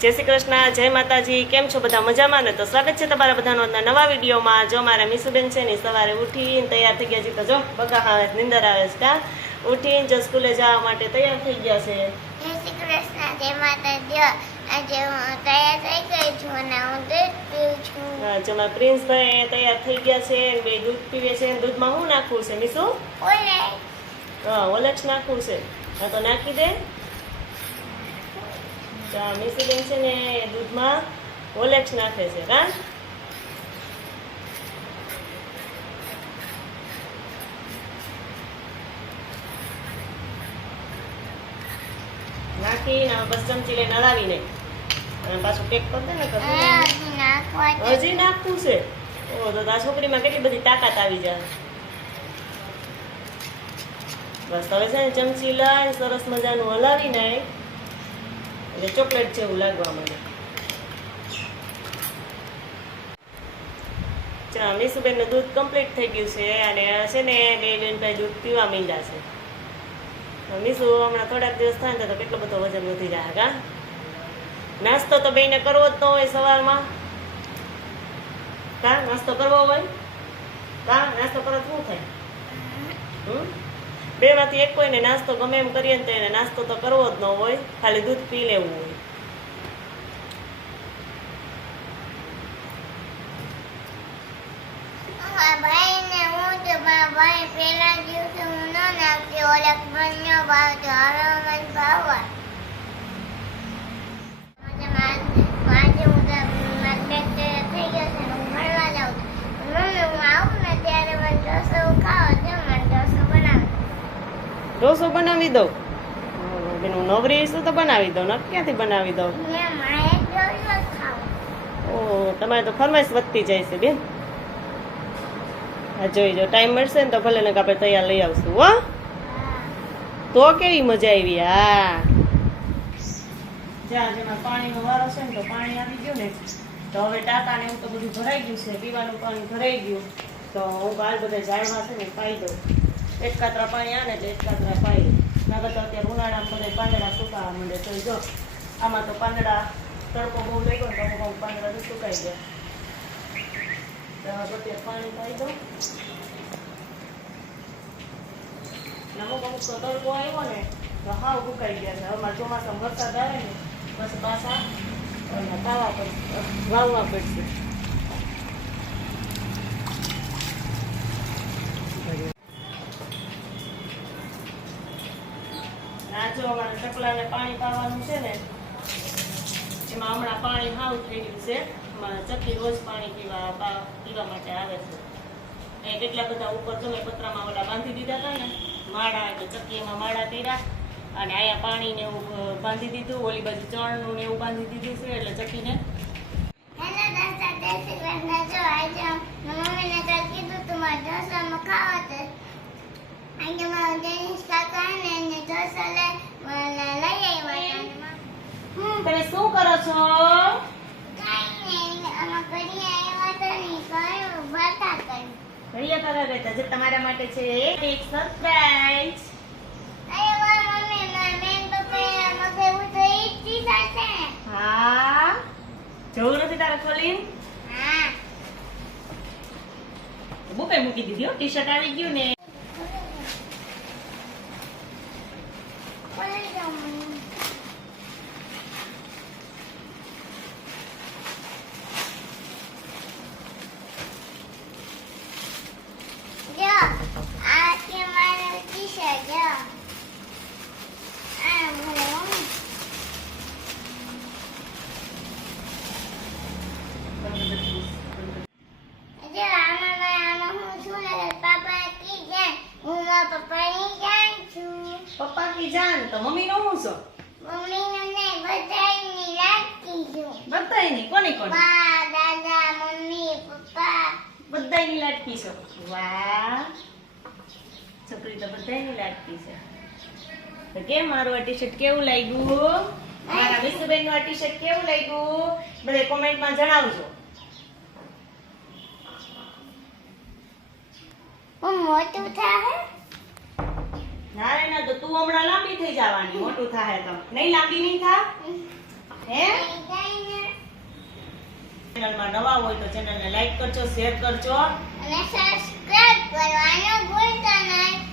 જય શ્રી કૃષ્ણ જય માતાજી કેમ છો બધા મજામાં ને? તો સ્વાગત છે તમારા બધાનો નવા વિડીયોમાં. જો મારા મીસુબેન છે ને સવારે ઉઠીને તૈયાર થઈ ગયા છે. તો જો બગા આવે નિંદર આવે છે કા? ઉઠીને જો સ્કૂલે જવા માટે તૈયાર થઈ ગયા છે. જય શ્રી કૃષ્ણ જય માતાજી. આજે હું તૈયાર થઈ ગઈ છું અને હું દૂધ પીઉં છું. જો મારા પ્રિન્સભાઈ તૈયાર થઈ ગયા છે બે દૂધ પીવે છે દૂધમાં શું નાખવું છે મીસુ? ઓલે. હા ઓલેક્સ નાખવું છે. હા તો નાખી દે. મીસુબેન છે ને એ દૂધમાં ઓલેક્સ નાખે છે કાં હવે બસ ચમચી લઈને હલાવી અને પાછું પેક કરી દે ને હજી નાખવા છે. ઓ તો આ છોકરીમાં કેટલી બધી તાકાત આવી જાય. બસ હવે છે ને ચમચી લાય સરસ મજાનું હલાવી નાય એટલે ચોકલેટ જેવું લાગવા માંડે ચા, મીસુબેનનું દૂધ કમ્પ્લીટ થઈ ગયું છે અને છે ને બે બેન ભાઈ દૂધ પીવા માંડ્યા છે. મીસુ હમણાં થોડાક દિવસ થાય તો કેટલો બધો વજન વધી જાય કા નાસ્તો તો બેને કરવો જ ન હોય સવારમાં. કા, નાસ્તો કરવો હોય? કા, નાસ્તો કરો શું થાય? હમ? બેમાંથી એક કોઈને નાસ્તો ગમે એમ કરીએ ને તો એને નાસ્તો તો કરવો જ ન હોય, ખાલી દૂધ પી લેવું હોય. ભાઈ પેલા દિવસે હું ના નાખતી, ઓલા પણ ન ભાવતો હવે મને ભાવવા આજે માર- આજે હું તો મારા બેગ તૈયાર થઈ ગયો છે ને હું ભણવા જાઉં છું મમ્મી હું આવું ને ત્યારે મને ઢોસો ખાવા દે મને ઢોસો બનાવે ઢોસો બનાવી દઉં? ઓલો બેન હું નવરી છું તો બનાવી દઉં ને ક્યાંથી બનાવી દઉં? મેં મારે ઢોસો જ ખાવો. ઓ તમારે તો ફરમાઈશ વધતી જાય છે બેન. હા જોઈ જો ટાઈમ મળશે ને તો ભલે ને આપણે તૈયાર લઈ આવશું હો. તો કેવી મજા આવી હા. જ્યાં જેમાં પાણીનો વારો છે ને તો પાણી આવી ગયું ને તો હવે ટાંકા ને એવું તો બધું ભરાઈ ગયું છે પીવાનું પાણી ભરાઈ ગયું. તો હું બાર બધા ઝાડવા છે ને પાઈ દઉં. એક કાતરા પાણી આવે ને એટલે એક કાતરા પાઈ ના તો અત્યારે ઉનાળામાં બધા પાંદડા સુકાવા માંડે તો જો, આમાં તો પાંદડા તડકો બહુ લાગ્યો ને તો પાંદડા તો સુકાઈ ગયા. તો અત્યારે પાણી પાઈ દો અમુક અમુક તો તડકો આવ્યો ને તો હાવ સુકાઈ ગયા છે. હવે ચોમાસા વરસાદ આવે ને પછી પાછા વાવવા પડશે. આ જો ચકલાને પાણી પાવાનું છે ને એમાં હમણાં પાણી હાવ થઈ ગયું છે. અમારે ચકલી રોજ પાણી પીવા પીવા માટે આવે છે. એ કેટલા બધા ઉપર તમે પતરામાં ઓલા બાંધી દીધા હતા ને, માળા એટલે ચકલીમાં માળા કર્યા. અને અહીંયા પાણી ને એવું બાંધી દીધું, ઓલી બાજુ ચણનું ને એવું બાંધી દીધું છે એટલે ચકીને ખાવા છે. જય શ્રી કૃષ્ણ જો આજે મારા મમ્મીને કાલ કીધું તું મારે ઢોસામાં ખાવા તો આજે મારા જેનિસ કાકા ને એને ઢોસા લે મને લઈ આવ્યા હું તમે શું કરો છો? તમારા માટે છે એક જવું નથી તારે ખોલીને? બુકે મૂકી દીધી ટી શર્ટ આવી ગયું ને ખોલી દો મમ્મી. જો આ છે મારું ટી-શર્ટ જો આ ભલે મમ્મી જો આમાં મેં આમાં હું છું ને પાપા કી જાન હું મારા પપ્પાની જાન છું. પપ્પા કી જાન તો મમ્મી નો હું છો? મમ્મીને નહીં બધાયની લાગતી છું. બધાયની કોની કોની? બા દાદા મમ્મી પપ્પા. બધાયની લાડકી છો. વાહ. છોકરી તો બધાયની લાડકી છે. તો કેમ મારું આ ટી શર્ટ કેવું લાગ્યું? મારા વિશુબેનનું આ ટી શર્ટ કેવું લાગ્યું? બધે કોમેન્ટમાં જણાવજો. હું મોટું થાય ના રે ના, તો તું હમણાં લાંબી થઈ જવાની, મોટું થાય તો. નહીં, લાંબી નહીં થા? હે? ચેનલમાં નવા હોય તો ચેનલને લાઈક કરજો શેર કરજો. અને સબસ્ક્રાઇબ કરવાનું ભૂલતા નહીં.